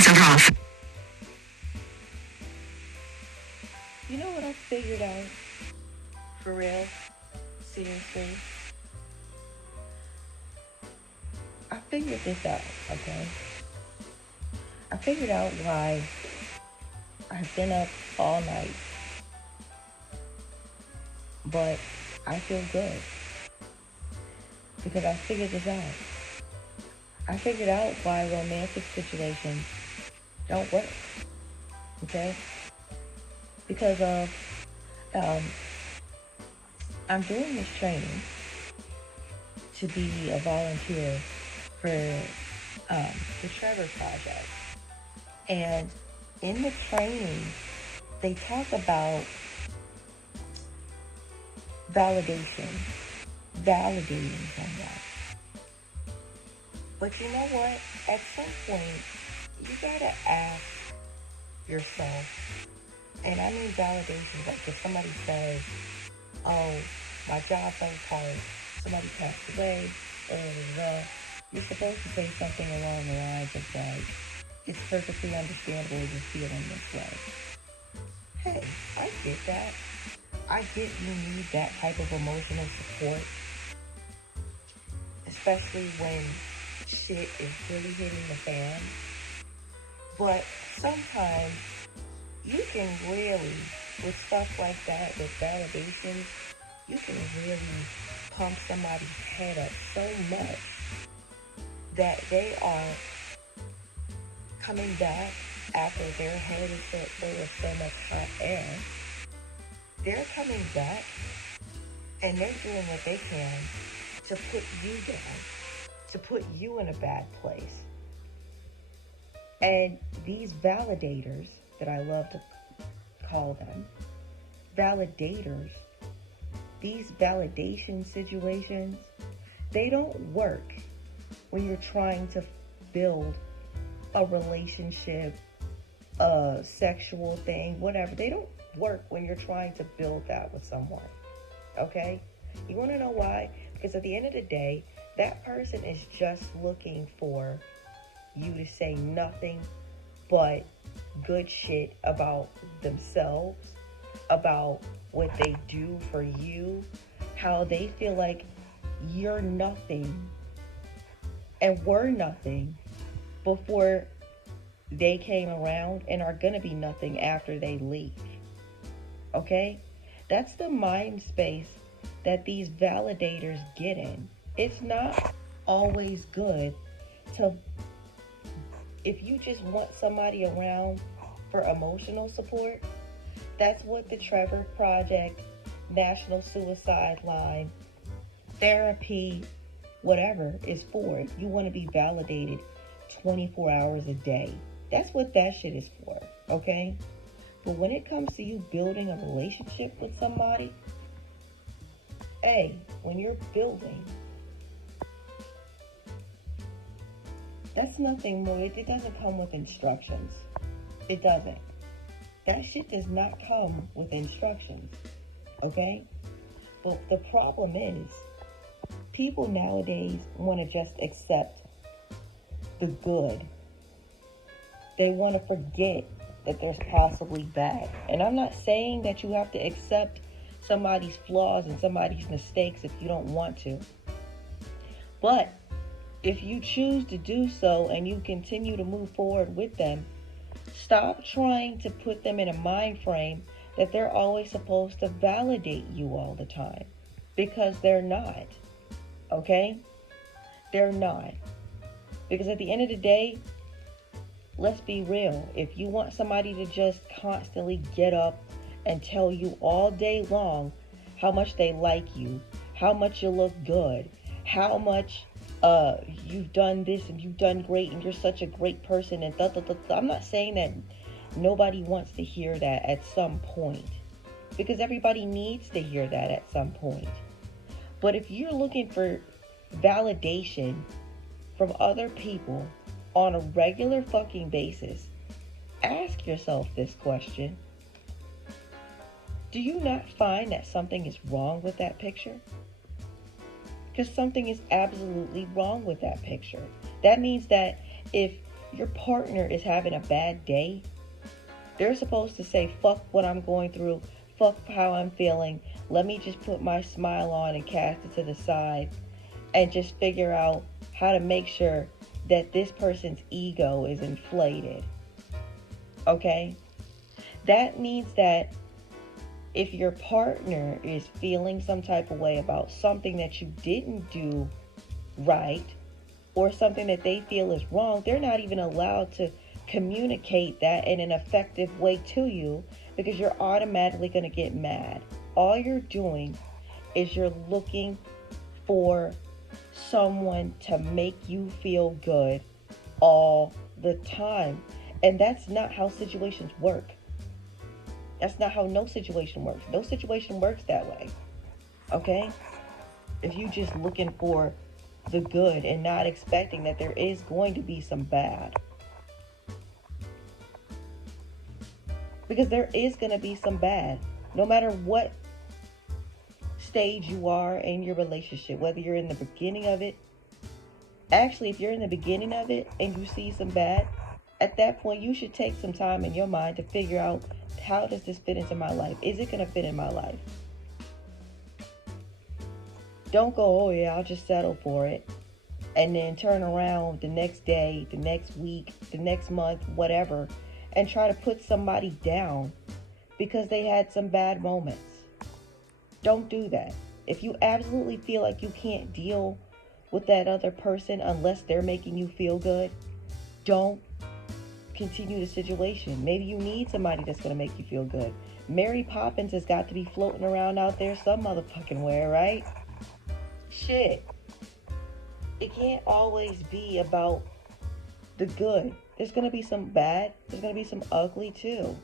voiceover off. You know what I figured out? For real? Seriously? I figured this out, okay? I figured out why I've been up all night, but I feel good. Because I figured this out. I figured out why romantic situations don't work, okay? Because I'm doing this training to be a volunteer for the Trevor Project. And in the training, they talk about validating someone. But you know what? At some point, you gotta ask yourself, and I mean validation, like if somebody says, oh, my job fell apart, somebody passed away, you're supposed to say something along the lines of like, it's perfectly understandable you're feeling this way. Hey, I get that. I get you need that type of emotional support, especially when shit is really hitting the fan. But sometimes you can really, with stuff like that, with validation, you can really pump somebody's head up so much that they are coming back after their head is full of so much hot air. They're coming back and they're doing what they can to put you down, to put you in a bad place. And these validators, that I love to call them, validators, these validation situations, they don't work when you're trying to build a relationship, a sexual thing, whatever. They don't work when you're trying to build that with someone, okay? You want to know why? Because at the end of the day, that person is just looking for you to say nothing but good shit about themselves, about what they do for you, how they feel like you're nothing and were nothing before they came around and are gonna be nothing after they leave. Okay? That's the mind space that these validators get in. It's not always good to, if you just want somebody around for emotional support, that's what the Trevor Project, National Suicide Line, therapy, whatever is for. You want to be validated 24 hours a day. That's what that shit is for, okay? But when it comes to you building a relationship with somebody, hey, when you're building, that's nothing more. It doesn't come with instructions. It doesn't. That shit does not come with instructions, okay? But the problem is, people nowadays want to just accept the good. They want to forget that there's possibly bad. And I'm not saying that you have to accept somebody's flaws and somebody's mistakes if you don't want to. But if you choose to do so and you continue to move forward with them, stop trying to put them in a mind frame that they're always supposed to validate you all the time. Because they're not. Okay? They're not. Because at the end of the day, let's be real. If you want somebody to just constantly get up and tell you all day long how much they like you, how much you look good, how much you've done this and you've done great and you're such a great person and I'm not saying that nobody wants to hear that at some point, because everybody needs to hear that at some point. But if you're looking for validation from other people on a regular fucking basis, ask yourself this question. Do you not find that something is wrong with that picture? Because something is absolutely wrong with that picture. That means that if your partner is having a bad day, they're supposed to say, fuck what I'm going through, fuck how I'm feeling. Let me just put my smile on and cast it to the side and just figure out how to make sure that this person's ego is inflated. Okay? That means that if your partner is feeling some type of way about something that you didn't do right or something that they feel is wrong, they're not even allowed to communicate that in an effective way to you because you're automatically going to get mad. All you're doing is you're looking for someone to make you feel good all the time. And that's not how situations work. That's not how no situation works. No situation works that way. Okay? If you just looking for the good and not expecting that there is going to be some bad. Because there is going to be some bad. No matter what stage you are in your relationship, whether you're in the beginning of it. Actually, if you're in the beginning of it and you see some bad, at that point you should take some time in your mind to figure out, how does this fit into my life? Is it going to fit in my life? Don't go, oh yeah, I'll just settle for it. And then turn around the next day, the next week, the next month, whatever, and try to put somebody down because they had some bad moments. Don't do that. If you absolutely feel like you can't deal with that other person unless they're making you feel good, don't continue the situation. Maybe you need somebody that's going to make you feel good. Mary Poppins has got to be floating around out there some motherfucking where, right? Shit. It can't always be about the good. There's going to be some bad. There's going to be some ugly too.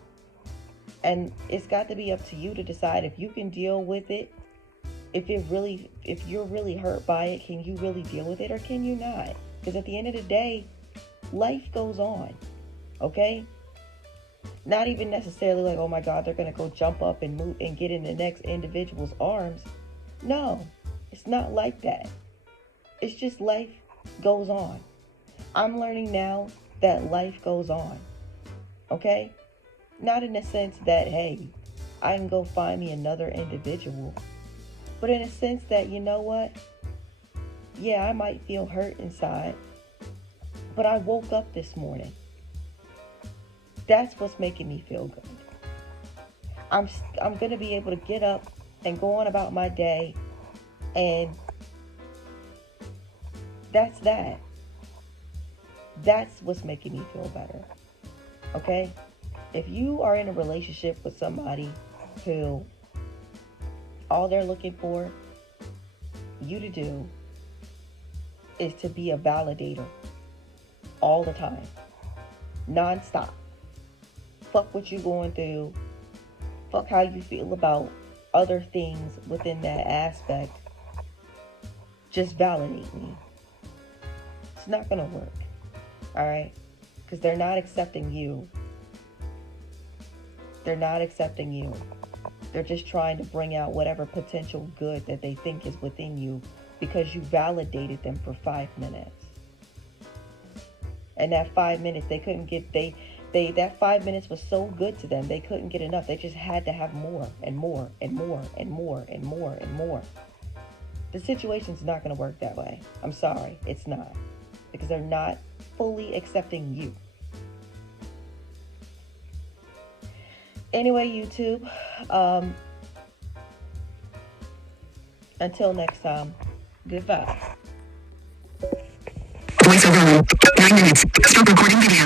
And it's got to be up to you to decide if you can deal with it. If you're really hurt by it, can you really deal with it or can you not? Because at the end of the day, life goes on. Okay? Not even necessarily like, oh my God, they're going to go jump up and move and get in the next individual's arms. No, it's not like that. It's just life goes on. I'm learning now that life goes on. Okay? Not in the sense that, hey, I can go find me another individual. But in a sense that, you know what? Yeah, I might feel hurt inside. But I woke up this morning. That's what's making me feel good. I'm going to be able to get up and go on about my day. And that's that. That's what's making me feel better. Okay? If you are in a relationship with somebody who all they're looking for you to do is to be a validator all the time, non-stop. Fuck what you're going through. Fuck how you feel about other things within that aspect. Just validate me. It's not going to work. Alright? Because they're not accepting you. They're not accepting you. They're just trying to bring out whatever potential good that they think is within you because you validated them for 5 minutes. And that 5 minutes, they couldn't get, that 5 minutes was so good to them, they couldn't get enough. They just had to have more and more and more and more and more and more. The situation's not going to work that way. I'm sorry, it's not. Because they're not fully accepting you. Anyway, YouTube, until next time, goodbye. Voiceover on 9 minutes. Stop recording video.